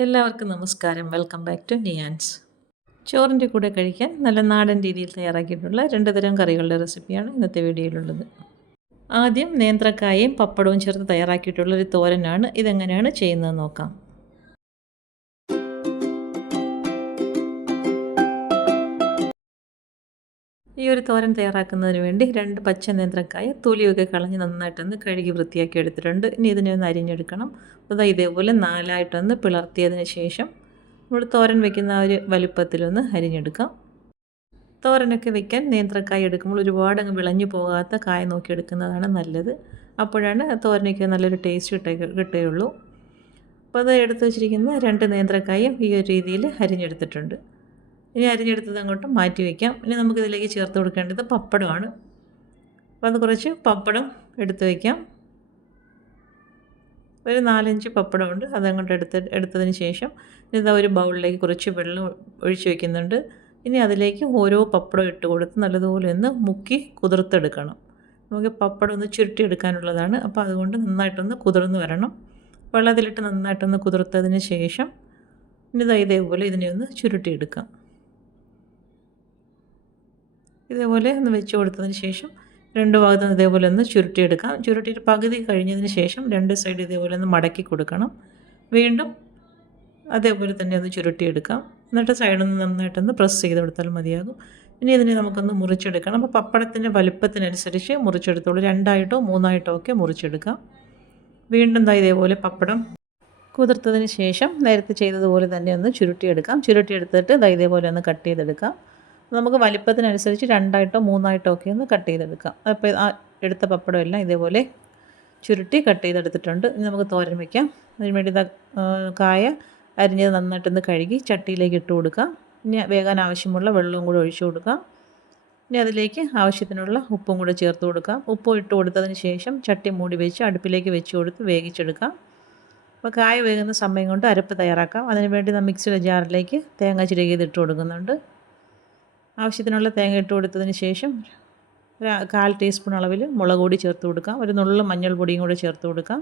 എല്ലാവർക്കും നമസ്കാരം. Welcome back to Niyans. ചോറിൻ്റെ കൂടെ കഴിക്കാൻ നല്ല നാടൻ രീതിയിൽ തയ്യാറാക്കിയിട്ടുള്ള 2 തരം കറികളുടെ റെസിപ്പിയാണ് ഇന്നത്തെ വീഡിയോയിലുള്ളത്. ആദ്യം നേന്ത്രക്കായയും പപ്പടവും ചേർത്ത് തയ്യാറാക്കിയിട്ടുള്ള ഒരു തോരനാണ്. ഇതെങ്ങനെയാണ് ചെയ്യുന്നത് നോക്കാം. ഈ ഒരു തോരൻ തയ്യാറാക്കുന്നതിന് വേണ്ടി 2 പച്ച നേന്ത്രക്കായ തൊലിയൊക്കെ കളഞ്ഞ് നന്നായിട്ടൊന്ന് കഴുകി വൃത്തിയാക്കി എടുത്തിട്ടുണ്ട്. ഇനി ഇതിനെ ഒന്ന് അരിഞ്ഞെടുക്കണം. അപ്പോൾ ഇതേപോലെ 4ആയിട്ടൊന്ന് പിളർത്തിയതിന് ശേഷം നമ്മൾ തോരൻ വെക്കുന്ന ആ ഒരു വലുപ്പത്തിലൊന്ന് അരിഞ്ഞെടുക്കാം. തോരനൊക്കെ വെക്കാൻ നേന്ത്രക്കായ എടുക്കുമ്പോൾ ഒരുപാട് അങ്ങ് വിളഞ്ഞു പോകാത്ത കായ നോക്കി എടുക്കുന്നതാണ് നല്ലത്. അപ്പോഴാണ് തോരനൊക്കെ നല്ലൊരു ടേസ്റ്റ് കിട്ടുകയുള്ളൂ. അപ്പോൾ അത് എടുത്ത് വെച്ചിരിക്കുന്ന 2 നേന്ത്രക്കായും ഈ ഒരു രീതിയിൽ അരിഞ്ഞെടുത്തിട്ടുണ്ട്. ഇനി അരിഞ്ഞെടുത്തത് അങ്ങോട്ട് മാറ്റി വയ്ക്കാം. ഇനി നമുക്കിതിലേക്ക് ചേർത്ത് കൊടുക്കേണ്ടത് പപ്പടമാണ്. അപ്പോൾ അത് കുറച്ച് പപ്പടം എടുത്ത് വയ്ക്കാം. ഒരു 4-5 പപ്പടമുണ്ട്. അതങ്ങോട്ട് എടുത്തതിന് ശേഷം ഇതാ ഒരു ബൗളിലേക്ക് കുറച്ച് വെള്ളം ഒഴിച്ച് വയ്ക്കുന്നുണ്ട്. ഇനി അതിലേക്ക് ഓരോ പപ്പടം ഇട്ട് കൊടുത്ത് നല്ലതുപോലെ ഒന്ന് മുക്കി കുതിർത്തെടുക്കണം. നമുക്ക് പപ്പടം ഒന്ന് ചുരുട്ടിയെടുക്കാനുള്ളതാണ്. അപ്പോൾ അതുകൊണ്ട് നന്നായിട്ടൊന്ന് കുതിർന്ന് വരണം. വെള്ളത്തിലിട്ട് നന്നായിട്ടൊന്ന് കുതിർത്തതിന് ശേഷം ഇതേപോലെ ഇതിനെ ഒന്ന് ചുരുട്ടിയെടുക്കാം. ഇതേപോലെ ഒന്ന് വെച്ച് കൊടുത്തതിന് ശേഷം 2 ഭാഗത്തും ഇതേപോലെ ഒന്ന് ചുരുട്ടിയെടുക്കാം. ചുരുട്ടിയിട്ട് പകുതി കഴിഞ്ഞതിന് ശേഷം 2 സൈഡ് ഇതേപോലെ ഒന്ന് മടക്കി കൊടുക്കണം. വീണ്ടും അതേപോലെ തന്നെ ഒന്ന് ചുരുട്ടിയെടുക്കാം. എന്നിട്ട് സൈഡിൽ നിന്ന് നന്നായിട്ടൊന്ന് പ്രസ് ചെയ്ത് കൊടുത്താൽ മതിയാകും. ഇനി ഇതിനെ നമുക്കൊന്ന് മുറിച്ചെടുക്കണം. അപ്പോൾ പപ്പടത്തിൻ്റെ വലുപ്പത്തിനനുസരിച്ച് മുറിച്ചെടുത്തോളൂ. 2ആയിട്ടോ 3ആയിട്ടോ ഒക്കെ മുറിച്ചെടുക്കാം. വീണ്ടും ഇതേപോലെ പപ്പടം കുതിർത്തതിന് ശേഷം നേരത്തെ ചെയ്തതുപോലെ തന്നെ ഒന്ന് ചുരുട്ടിയെടുക്കാം. ചുരുട്ടിയെടുത്തിട്ട് ഇതേപോലെ ഒന്ന് കട്ട് ചെയ്തെടുക്കാം. നമുക്ക് വലിപ്പത്തിനനുസരിച്ച് 2ആയിട്ടോ 3ആയിട്ടോ ഒക്കെ ഒന്ന് കട്ട് ചെയ്തെടുക്കാം. അപ്പോൾ ആ എടുത്ത പപ്പടം എല്ലാം ഇതേപോലെ ചുരുട്ടി കട്ട് ചെയ്തെടുത്തിട്ടുണ്ട്. ഇനി നമുക്ക് തോരൻ വയ്ക്കാം. അതിന് വേണ്ടി കായ അരിഞ്ഞത് നന്നായിട്ടൊന്ന് കഴുകി ചട്ടിയിലേക്ക് ഇട്ട് കൊടുക്കാം. ഇനി വേകാൻ ആവശ്യമുള്ള വെള്ളവും കൂടെ ഒഴിച്ചു കൊടുക്കാം. ഇനി അതിലേക്ക് ആവശ്യത്തിനുള്ള ഉപ്പും കൂടെ ചേർത്ത് കൊടുക്കാം. ഉപ്പ് ഇട്ട് കൊടുത്തതിന് ശേഷം ചട്ടി മൂടി വെച്ച് അടുപ്പിലേക്ക് വെച്ച് കൊടുത്ത് വേവിച്ചെടുക്കാം. അപ്പോൾ കായ വേകുന്ന സമയം കൊണ്ട് അരപ്പ് തയ്യാറാക്കാം. അതിനുവേണ്ടി മിക്സിയുടെ ജാറിലേക്ക് തേങ്ങ ചിരകിയത് ഇട്ട് കൊടുക്കുന്നുണ്ട്. ആവശ്യത്തിനുള്ള തേങ്ങ ഇട്ട് കൊടുത്തതിന് ശേഷം ഒരു 1/4 ടീസ്പൂൺ അളവിൽ മുളക് പൊടി ചേർത്ത് കൊടുക്കാം. ഒരു നുള്ളു മഞ്ഞൾപ്പൊടിയും കൂടെ ചേർത്ത് കൊടുക്കാം.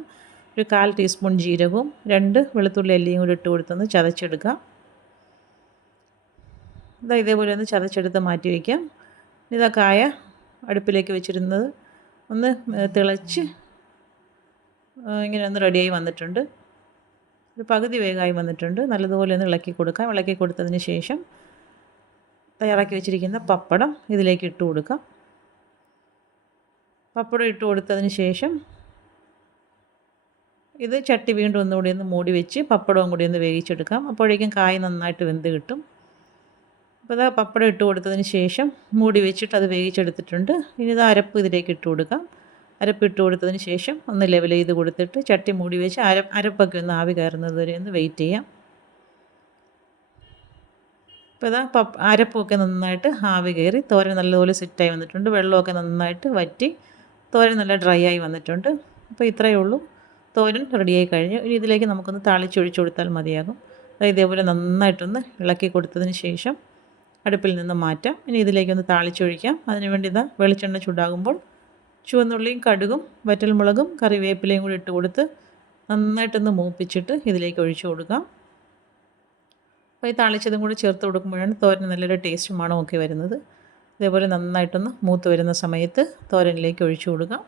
ഒരു 1/4 ടീസ്പൂൺ ജീരകവും 2 വെളുത്തുള്ളി അല്ലിയും കൂടി ഇട്ട് കൊടുത്തൊന്ന് ചതച്ചെടുക്കാം. ഇതേപോലെ ഒന്ന് ചതച്ചെടുത്ത് മാറ്റി വയ്ക്കാം. കായ അടുപ്പിലേക്ക് വെച്ചിരുന്നത് ഒന്ന് തിളച്ച് ഇങ്ങനെ ഒന്ന് റെഡിയായി വന്നിട്ടുണ്ട്. ഒരു പകുതി വേഗമായി വന്നിട്ടുണ്ട്. നല്ലതുപോലെ ഒന്ന് ഇളക്കി കൊടുക്കാം. ഇളക്കി കൊടുത്തതിന് ശേഷം തയ്യാറാക്കി വെച്ചിരിക്കുന്ന പപ്പടം ഇതിലേക്ക് ഇട്ട് കൊടുക്കാം. പപ്പടം ഇട്ട് കൊടുത്തതിന് ശേഷം ഇത് ചട്ടി വീണ്ടും ഒന്നുകൂടി ഒന്ന് മൂടി വെച്ച് പപ്പടവും കൂടി ഒന്ന് വേവിച്ചെടുക്കാം. അപ്പോഴേക്കും കായ നന്നായിട്ട് വെന്ത് കിട്ടും. അപ്പോൾ പപ്പടം ഇട്ട് കൊടുത്തതിന് ശേഷം മൂടി വെച്ചിട്ട് അത് വേവിച്ചെടുത്തിട്ടുണ്ട്. ഇനി അരപ്പ് ഇതിലേക്ക് ഇട്ട് കൊടുക്കാം. അരപ്പ് ഇട്ട് കൊടുത്തതിന് ശേഷം ഒന്ന് ലെവൽ ചെയ്ത് കൊടുത്തിട്ട് ചട്ടി മൂടി വെച്ച് അരപ്പൊക്കെ ഒന്ന് ആവി കയറുന്നത് വരെ ഒന്ന് വെയിറ്റ് ചെയ്യാം. അപ്പോൾ അരപ്പൊക്കെ നന്നായിട്ട് ആവി കയറി തോരൻ നല്ലതുപോലെ സെറ്റായി വന്നിട്ടുണ്ട്. വെള്ളമൊക്കെ നന്നായിട്ട് വറ്റി തോരൻ നല്ല ഡ്രൈ ആയി വന്നിട്ടുണ്ട്. അപ്പോൾ ഇത്രയേ ഉള്ളൂ. തോരൻ റെഡിയായി കഴിഞ്ഞു. ഇനി ഇതിലേക്ക് നമുക്കൊന്ന് താളിച്ചൊഴിച്ച് കൊടുത്താൽ മതിയാകും. ഇതേപോലെ നന്നായിട്ടൊന്ന് ഇളക്കി കൊടുത്തതിന് ശേഷം അടുപ്പിൽ നിന്ന് മാറ്റാം. ഇനി ഇതിലേക്കൊന്ന് താളിച്ചൊഴിക്കാം. അതിനുവേണ്ടി വെളിച്ചെണ്ണ ചൂടാകുമ്പോൾ ചുവന്നുള്ളിയും കടുകും വറ്റൽമുളകും കറിവേപ്പിലയും കൂടി ഇട്ട് കൊടുത്ത് നന്നായിട്ടൊന്ന് മൂപ്പിച്ചിട്ട് ഇതിലേക്ക് ഒഴിച്ചു കൊടുക്കാം. അപ്പോൾ ഈ താളിച്ചതും കൂടി ചേർത്ത് കൊടുക്കുമ്പോഴാണ് തോരൻ നല്ലൊരു ടേസ്റ്റ് മണമൊക്കെ വരുന്നത്. ഇതേപോലെ നന്നായിട്ടൊന്ന് മൂത്ത് വരുന്ന സമയത്ത് തോരനിലേക്ക് ഒഴിച്ചു കൊടുക്കാം.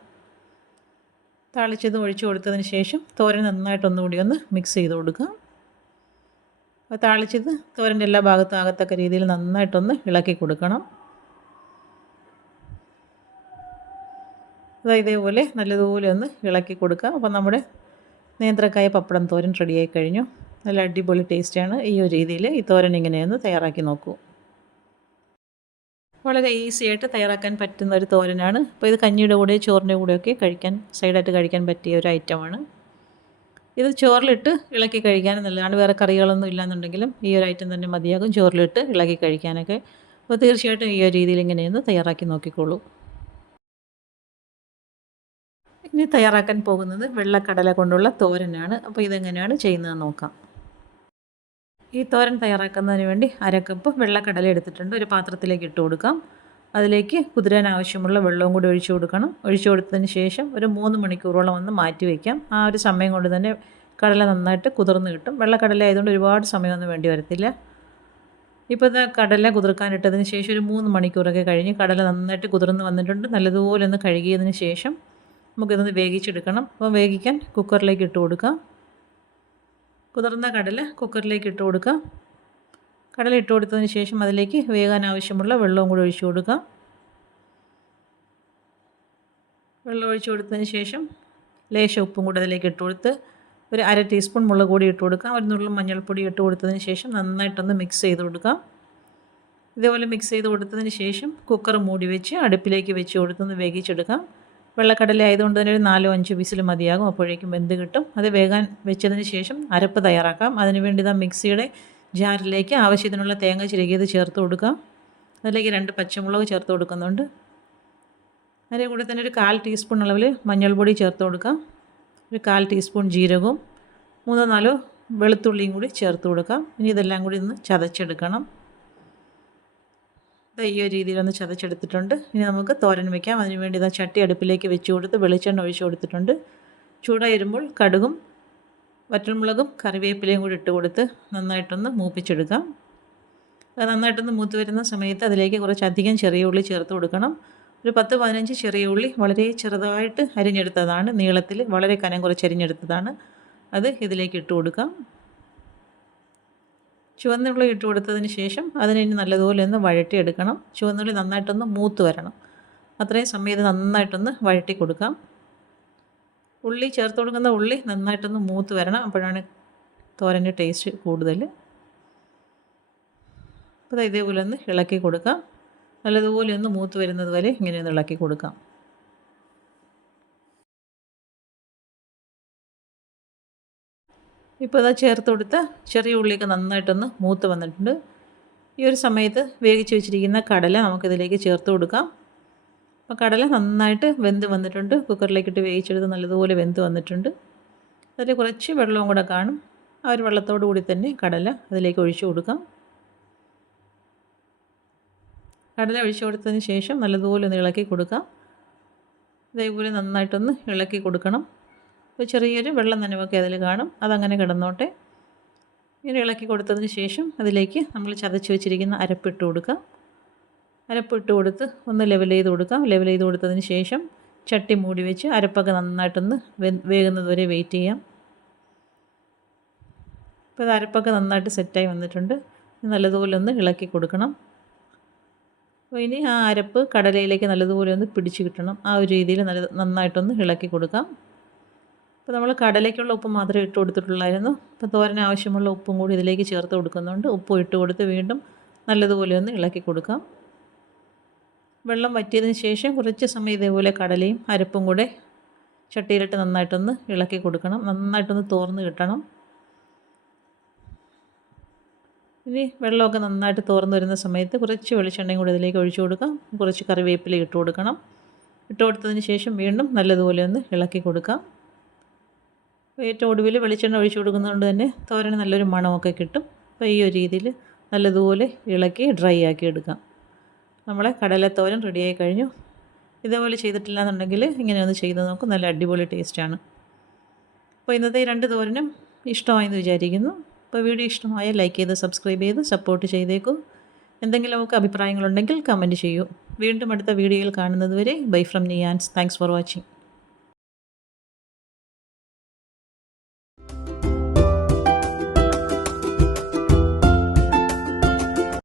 താളിച്ചതും ഒഴിച്ചു കൊടുത്തതിന് ശേഷം തോരൻ നന്നായിട്ടൊന്നുകൂടി ഒന്ന് മിക്സ് ചെയ്ത് കൊടുക്കാം. അപ്പോൾ താളിച്ചത് തോരൻ്റെ എല്ലാ ഭാഗത്തും ആകത്തക്ക രീതിയിൽ നന്നായിട്ടൊന്ന് ഇളക്കി കൊടുക്കണം. ഇതേപോലെ നല്ലതുപോലെ ഒന്ന് ഇളക്കി കൊടുക്കുക. അപ്പോൾ നമ്മുടെ നേന്ത്രക്കായ പപ്പടം തോരൻ റെഡിയായി കഴിഞ്ഞു. നല്ല അടിപൊളി ടേസ്റ്റാണ്. ഈ ഒരു രീതിയിൽ ഈ തോരൻ ഇങ്ങനെയൊന്ന് തയ്യാറാക്കി നോക്കൂ. വളരെ ഈസി ആയിട്ട് തയ്യാറാക്കാൻ പറ്റുന്ന ഒരു തോരനാണ്. അപ്പോൾ ഇത് കഞ്ഞിയുടെ കൂടെ ചോറിൻ്റെ കൂടെയൊക്കെ കഴിക്കാൻ സൈഡായിട്ട് കഴിക്കാൻ പറ്റിയ ഒരു ഐറ്റമാണ്. ഇത് ചോറിലിട്ട് ഇളക്കി കഴിക്കാനും നല്ലതാണ്. വേറെ കറികളൊന്നും ഇല്ലയെന്നുണ്ടെങ്കിലും ഈ ഒരു ഐറ്റം തന്നെ മതിയാകും ചോറിലിട്ട് ഇളക്കി കഴിക്കാനൊക്കെ. അപ്പോൾ തീർച്ചയായിട്ടും ഈ ഒരു രീതിയിൽ ഇങ്ങനെയൊന്ന് തയ്യാറാക്കി നോക്കിക്കോളൂ. ഇനി തയ്യാറാക്കാൻ പോകുന്നത് വെള്ളക്കടല കൊണ്ടുള്ള തോരനാണ്. അപ്പോൾ ഇതെങ്ങനെയാണ് ചെയ്യുന്നതെന്ന് നോക്കാം. ഈ തോരൻ തയ്യാറാക്കുന്നതിന് വേണ്ടി 1/2 കപ്പ് വെള്ളക്കടല എടുത്തിട്ടുണ്ട്. ഒരു പാത്രത്തിലേക്ക് ഇട്ട് കൊടുക്കാം. അതിലേക്ക് കുതിരാൻ ആവശ്യമുള്ള വെള്ളവും കൂടി ഒഴിച്ചു കൊടുക്കണം. ഒഴിച്ചു കൊടുത്തതിന് ശേഷം ഒരു 3 മണിക്കൂറോളം ഒന്ന് മാറ്റി വയ്ക്കാം. ആ ഒരു സമയം കൊണ്ട് തന്നെ കടല നന്നായിട്ട് കുതിർന്ന് കിട്ടും. വെള്ളക്കടല ആയതുകൊണ്ട് ഒരുപാട് സമയമൊന്നും വേണ്ടി വരത്തില്ല. ഇപ്പോൾ ഇത് കടല കുതിർക്കാനിട്ടതിന് ശേഷം ഒരു 3 മണിക്കൂറൊക്കെ കഴിഞ്ഞ് കടല നന്നായിട്ട് കുതിർന്ന് വന്നിട്ടുണ്ട്. നല്ലതുപോലെ ഒന്ന് കഴുകിയതിന് ശേഷം നമുക്കിതൊന്ന് വേവിച്ചെടുക്കണം. അപ്പോൾ വേവിക്കാൻ കുക്കറിലേക്ക് ഇട്ട് കൊടുക്കാം. കുതിർന്ന കടല കുക്കറിലേക്ക് ഇട്ട് കൊടുക്കാം. കടല ഇട്ട് കൊടുത്തതിന് ശേഷം അതിലേക്ക് വേകാൻ ആവശ്യമുള്ള വെള്ളവും കൂടി ഒഴിച്ചു കൊടുക്കാം. വെള്ളം ഒഴിച്ചു കൊടുത്തതിന് ശേഷം ലേശം ഉപ്പും കൂടി അതിലേക്ക് ഇട്ട് കൊടുത്ത് ഒരു 1/2 ടീസ്പൂൺ മുളക് പൊടി ഇട്ട് കൊടുക്കാം. ഒരു നുള്ളു മഞ്ഞൾപ്പൊടി ഇട്ട് കൊടുത്തതിന് ശേഷം നന്നായിട്ടൊന്ന് മിക്സ് ചെയ്ത് കൊടുക്കാം. ഇതേപോലെ മിക്സ് ചെയ്ത് കൊടുത്തതിന് ശേഷം കുക്കർ മൂടി വെച്ച് അടുപ്പിലേക്ക് വെച്ച് കൊടുത്തൊന്ന് വേവിച്ചെടുക്കാം. വെള്ളക്കടല ആയതുകൊണ്ട് തന്നെ ഒരു 4-5 വിസിൽ മതിയാകും. അപ്പോഴേക്കും വെന്ത് കിട്ടും. അത് വേകാൻ വെച്ചതിന് ശേഷം അരപ്പ് തയ്യാറാക്കാം. അതിനുവേണ്ടി ഇതാ മിക്സിയുടെ ജാറിലേക്ക് ആവശ്യത്തിനുള്ള തേങ്ങ ചിരകിയത് ചേർത്ത് കൊടുക്കാം. അതിലേക്ക് 2 പച്ചമുളക് ചേർത്ത് കൊടുക്കുന്നുണ്ട്. അതിൻ്റെ കൂടെ തന്നെ ഒരു 1/4 ടീസ്പൂൺ അളവിൽ മഞ്ഞൾപ്പൊടി ചേർത്ത് കൊടുക്കാം. ഒരു 1/4 ടീസ്പൂൺ ജീരകവും 3-4 വെളുത്തുള്ളിയും കൂടി ചേർത്ത് കൊടുക്കാം. ഇനി ഇതെല്ലാം കൂടി ഒന്ന് ചതച്ചെടുക്കണം. ഈ ഒരു രീതിയിലൊന്ന് ചതച്ചെടുത്തിട്ടുണ്ട്. ഇനി നമുക്ക് തോരൻ വയ്ക്കാം. അതിനുവേണ്ടി ഇതാ ചട്ടി അടുപ്പിലേക്ക് വെച്ച് കൊടുത്ത് വെളിച്ചെണ്ണ ഒഴിച്ച് കൊടുത്തിട്ടുണ്ട്. ചൂടായി വരുമ്പോൾ കടുകും വറ്റൽമുളകും കറിവേപ്പിലയും കൂടി ഇട്ട് കൊടുത്ത് നന്നായിട്ടൊന്ന് മൂപ്പിച്ചെടുക്കാം. അത് നന്നായിട്ടൊന്ന് മൂത്ത് വരുന്ന സമയത്ത് അതിലേക്ക് കുറച്ചധികം ചെറിയ ഉള്ളി ചേർത്ത് കൊടുക്കണം. ഒരു 10-15 ചെറിയ ഉള്ളി വളരെ ചെറുതായിട്ട് അരിഞ്ഞെടുത്തതാണ്. നീളത്തിൽ വളരെ കനം കുറച്ച് അരിഞ്ഞെടുത്തതാണ്. അത് ഇതിലേക്ക് ഇട്ട് കൊടുക്കാം. ചുവന്നുള്ളി ഇട്ട് കൊടുത്തതിന് ശേഷം അതിനെ നല്ലതുപോലെ ഒന്ന് വഴറ്റിയെടുക്കണം. ചുവന്നുള്ളി നന്നായിട്ടൊന്ന് മൂത്ത് വരണം. അത്രയും സമയം ഇത് നന്നായിട്ടൊന്ന് വഴറ്റി കൊടുക്കാം. ഉള്ളി ചേർത്ത് കൊടുക്കുന്ന ഉള്ളി നന്നായിട്ടൊന്ന് മൂത്ത് വരണം. അപ്പോഴാണ് തോരൻ്റെ ടേസ്റ്റ് കൂടുതൽ. അപ്പോൾ ഇതേപോലെ ഒന്ന് ഇളക്കി കൊടുക്കാം. നല്ലതുപോലെ ഒന്ന് മൂത്ത് വരുന്നത് വരെ ഇങ്ങനെ ഒന്ന് ഇളക്കി കൊടുക്കാം. ഇപ്പോൾ ഇതാ ചേർത്ത് കൊടുത്ത ചെറിയ ഉള്ളിയൊക്കെ നന്നായിട്ടൊന്ന് മൂത്ത് വന്നിട്ടുണ്ട്. ഈ ഒരു സമയത്ത് വേവിച്ച് വെച്ചിരിക്കുന്ന കടല നമുക്കിതിലേക്ക് ചേർത്ത് കൊടുക്കാം. അപ്പോൾ കടല നന്നായിട്ട് വെന്ത് വന്നിട്ടുണ്ട്. കുക്കറിലേക്കിട്ട് വേവിച്ചെടുത്ത് നല്ലതുപോലെ വെന്ത് വന്നിട്ടുണ്ട്. അതിൽ കുറച്ച് വെള്ളവും കൂടെ കാണും. ആ ഒരു വെള്ളത്തോടു കൂടി തന്നെ കടല അതിലേക്ക് ഒഴിച്ചു കൊടുക്കാം. കടല ഒഴിച്ചു കൊടുത്തതിന് ശേഷം നല്ലതുപോലെ ഒന്ന് ഇളക്കി കൊടുക്കാം. ഇതേപോലെ നന്നായിട്ടൊന്ന് ഇളക്കി കൊടുക്കണം. അപ്പോൾ ചെറിയൊരു വെള്ളം നനവൊക്കെ അതിൽ കാണും. അതങ്ങനെ കിടന്നോട്ടെ. ഇങ്ങനെ ഇളക്കി കൊടുത്തതിന് ശേഷം അതിലേക്ക് നമ്മൾ ചതച്ച് വെച്ചിരിക്കുന്ന അരപ്പിട്ട് കൊടുക്കുക. അരപ്പിട്ട് കൊടുത്ത് ഒന്ന് ലെവൽ ചെയ്ത് കൊടുക്കാം. ലെവൽ ചെയ്ത് കൊടുത്തതിന് ശേഷം ചട്ടി മൂടി വെച്ച് അരപ്പൊക്കെ നന്നായിട്ടൊന്ന് വേകുന്നത് വരെ വെയിറ്റ് ചെയ്യാം. ഇപ്പോൾ ഇത് അരപ്പൊക്കെ നന്നായിട്ട് സെറ്റായി വന്നിട്ടുണ്ട്. നല്ലതുപോലെ ഒന്ന് ഇളക്കി കൊടുക്കണം. അപ്പോൾ ഇനി ആ അരപ്പ് കടലയിലേക്ക് നല്ലതുപോലെ ഒന്ന് പിടിച്ച് കിട്ടണം. ആ ഒരു രീതിയിൽ നന്നായിട്ടൊന്ന് ഇളക്കി കൊടുക്കാം. അപ്പോൾ നമ്മൾ കടലയ്ക്കുള്ള ഉപ്പ് മാത്രമേ ഇട്ട് കൊടുത്തിട്ടുള്ളായിരുന്നു. അപ്പോൾ തോരന് ആവശ്യമുള്ള ഉപ്പും കൂടി ഇതിലേക്ക് ചേർത്ത് കൊടുക്കുന്നുണ്ട്. ഉപ്പും ഇട്ട് കൊടുത്ത് വീണ്ടും നല്ലതുപോലെ ഒന്ന് ഇളക്കി കൊടുക്കാം. വെള്ളം വറ്റിയതിന് ശേഷം കുറച്ച് സമയം ഇതേപോലെ കടലയും അരപ്പും കൂടെ ചട്ടിയിലിട്ട് നന്നായിട്ടൊന്ന് ഇളക്കി കൊടുക്കണം. നന്നായിട്ടൊന്ന് തോർന്ന് കിട്ടണം. ഇനി വെള്ളമൊക്കെ നന്നായിട്ട് തോർന്ന് വരുന്ന സമയത്ത് കുറച്ച് വെളിച്ചെണ്ണയും കൂടി ഇതിലേക്ക് ഒഴിച്ചു കൊടുക്കാം. കുറച്ച് കറിവേപ്പില ഇട്ട് കൊടുക്കണം. ഇട്ട് കൊടുത്തതിന് ശേഷം വീണ്ടും നല്ലതുപോലെ ഒന്ന് ഇളക്കി കൊടുക്കാം. ഏറ്റവും ഒടുവിൽ വെളിച്ചെണ്ണ ഒഴിച്ചു കൊടുക്കുന്നതുകൊണ്ട് തന്നെ തോരന് നല്ലൊരു മണമൊക്കെ കിട്ടും. അപ്പോൾ ഈ ഒരു രീതിയിൽ നല്ലതുപോലെ ഇളക്കി ഡ്രൈ ആക്കി എടുക്കാം. നമ്മളെ കടലത്തോരൻ റെഡിയായി കഴിഞ്ഞു. ഇതേപോലെ ചെയ്തിട്ടില്ല എന്നുണ്ടെങ്കിൽ ഇങ്ങനെ ഒന്ന് ചെയ്ത് നോക്കും. നല്ല അടിപൊളി ടേസ്റ്റാണ്. അപ്പോൾ ഇന്നത്തെ ഈ 2 തോരനും ഇഷ്ടമായെന്ന് വിചാരിക്കുന്നു. അപ്പോൾ വീഡിയോ ഇഷ്ടമായാൽ ലൈക്ക് ചെയ്ത് സബ്സ്ക്രൈബ് ചെയ്ത് സപ്പോർട്ട് ചെയ്തേക്കൂ. എന്തെങ്കിലുമൊക്കെ അഭിപ്രായങ്ങളുണ്ടെങ്കിൽ കമൻറ്റ് ചെയ്യൂ. വീണ്ടും അടുത്ത വീഡിയോയിൽ കാണുന്നത് വരെ bye from Niyans. Thanks for watching.